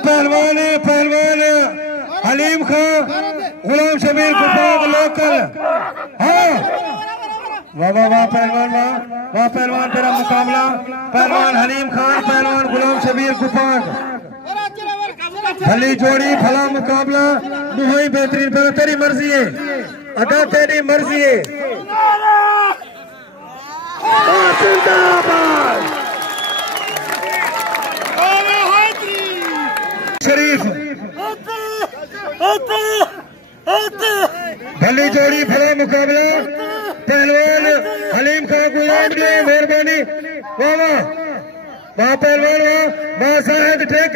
पहलवान हलीम खान गुलाम शबीर कुपाग लोकल। हाँ वाह वाह वाह पहलवान वाह पहलवान तेरा मुकाबला पहलवान हलीम खान पहलवान गुलाम शबीर कुपाग भली जोड़ी भला मुकाबला मुहई बेहतरीन पर तेरी मर्जी है अदा तेरी मर्जी है। शरीफ भली जोड़ी भला मुकाबला पहलवान हलीम खान गुलाम जी मेहरबानी वाह वाह वाह पहलवान वाह जाहिद टेक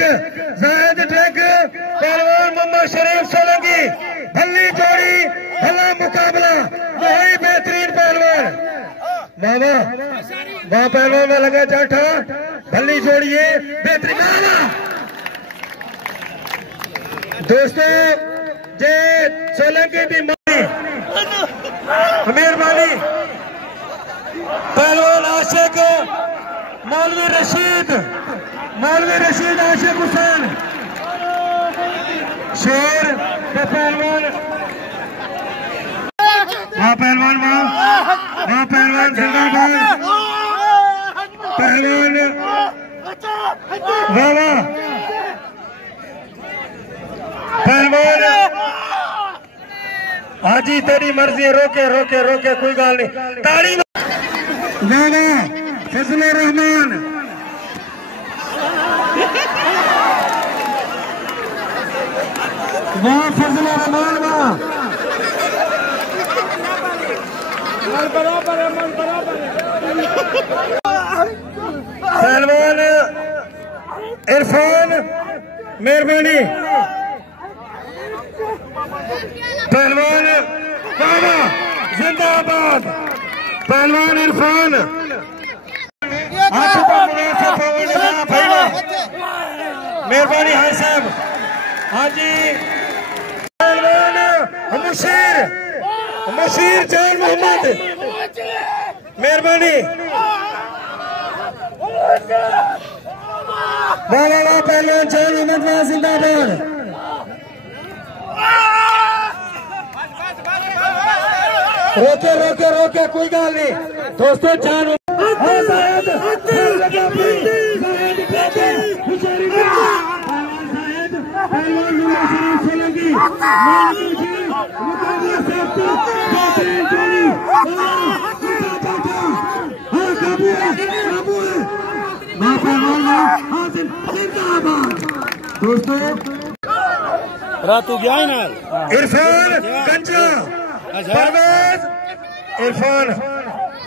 पहलवान मोहम्मद शरीफ सोलंकी भली जोड़ी भला मुकाबला वही बेहतरीन पहलवान वाह वाह वाह पहलवान में लगा चाठा भली जोड़ी है बेहतरीन। दोस्तों जे सोलंकी की मेहरबानी पहलवान आशिक मौलवी रशीद आशिक हुसैन शेर पहलवान जिंदाबाद पहलवान वाह पहलवान हाजी तेरी मर्जी रोके कोई गाल नहीं ताली वाह फजलुर रहमान वाह फजलुर रहमान वाह पहलवान इरफान मेहरबानी पहलवान बाबा जिंदाबाद पहलवान इरफान मेहरबानी हाँ साहब हाँ जी पहलवान मशीर जैन मोहम्मद मेहरबानी वाह पहलवान जैन मोहम्मद जिंदाबाद रोके कोई गाल नहीं दोस्तों जान दोस्तों रातू गया ही ना इरफान कंचा परवेज इरफान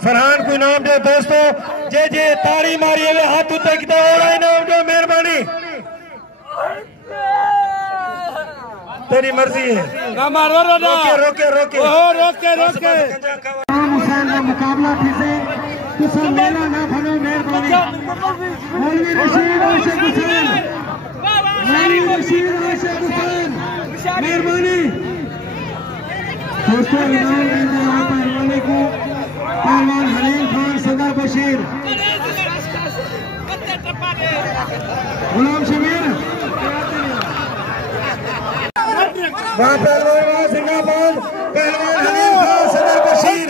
फरहान को इनाम दे दोस्तों जे ताड़ी मारी हुए हाथ उत्ते किता और इनाम दो मेहरबानी तेरी मर्जी है ना मारो रोके हुसैन का मुकाबला फिर से किसी मेला ना भरो मेहरबानी मौलवी रशीद आशिक हुसैन मेहरबानी दोस्तों इनाम देने वाले पहलवानी को पहलवान हलीम खान सदर बशीर गुलाम शबीर वहाँ पहलवान जिंदाबाद पहलवान हलीम खान सदर बशीर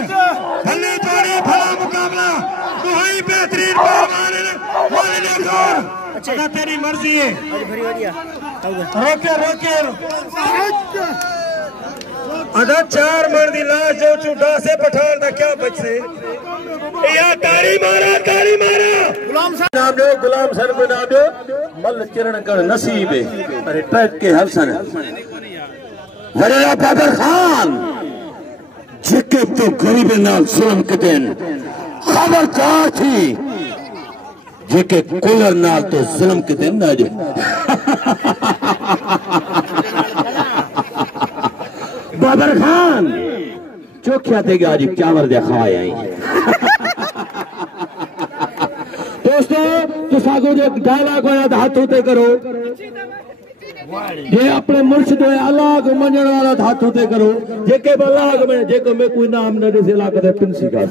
भली जोड़ी भला मुकाबला वही बेहतरीन पहलवान अच्छा तेरी मर्जी है रोके अदा 4 मन की लाश जो चूडा से पठान का क्या बचे या ताली मारा गुलाम सर को नाम दो मल चरण कर नसीब अरे ट्रैक के हसन वरेला बाबर खान जिके तो गरीब नाल सुलम के दिन खबरदार थी जेके कूलर नाल तो जुल्म के दिन ना जो बाबर खान चोखिया थे आज चावल दिखाए आई दोस्तों तुसागो जो डायलॉग होया हाथ उते करो जे अपने मुर्शिद अलग मनण वाला हाथ उते करो जेके अलग में जेको में कोई नाम न दिसे ला कदे पिंसी का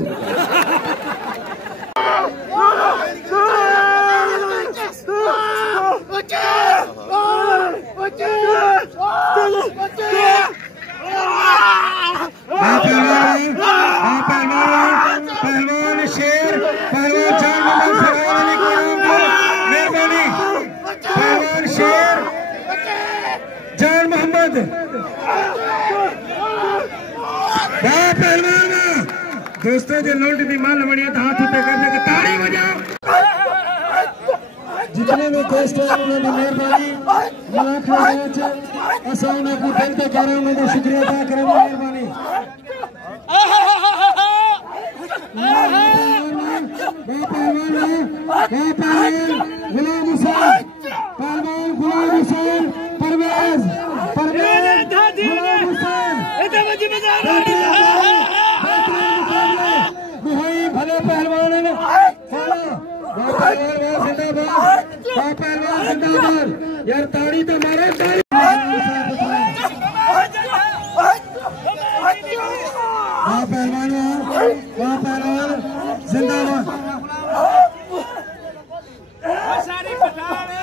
दोस्तों जो लौट दी माल बनी तो हाथ उठे कर दे ताड़ी बजाओ। जितने भी दोस्त हैं उन्होंने मेहरबानी असा उनको दिल से कह रहे हैं उन्होंने शुक्रिया अदा करें मेहरबानी। गुलाम हुसैन पहलवान गुलाम हुसैन परवेज गुलाम हुसैन भले पहलवान पहलवान जिंदाबाद यार ताड़ी तो मारे पहलवान जिंदाबाद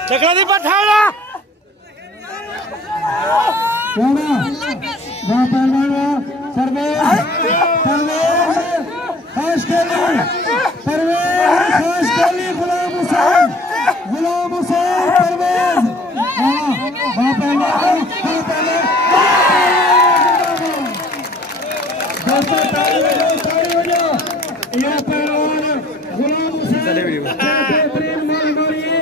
चक्रादी पठाना पहलवान परवेज खास करली गुलाम हुसैन परवेज यह पहलवान गुलाम हुसैन बेहतरीन मारिए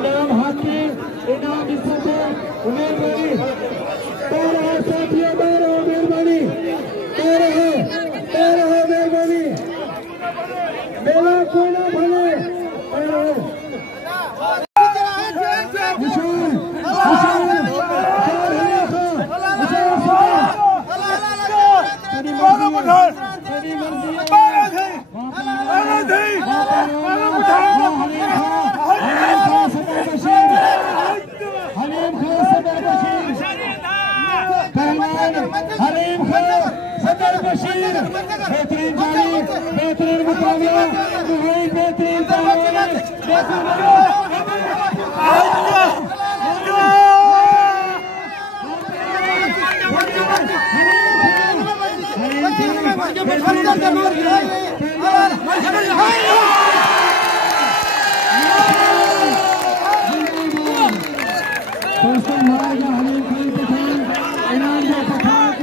इनाम हाथी इनाम इज्जत मेहरबानी साथियों मेहरबानी मेहरबानी मेला कोई ना भले बेहतरीन गाड़ी बेहतरीन मुकाबला बेहतरीन दोस्तों महाराजा हलीम खान पठान इनाम जो पठान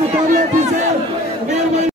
मुकाबला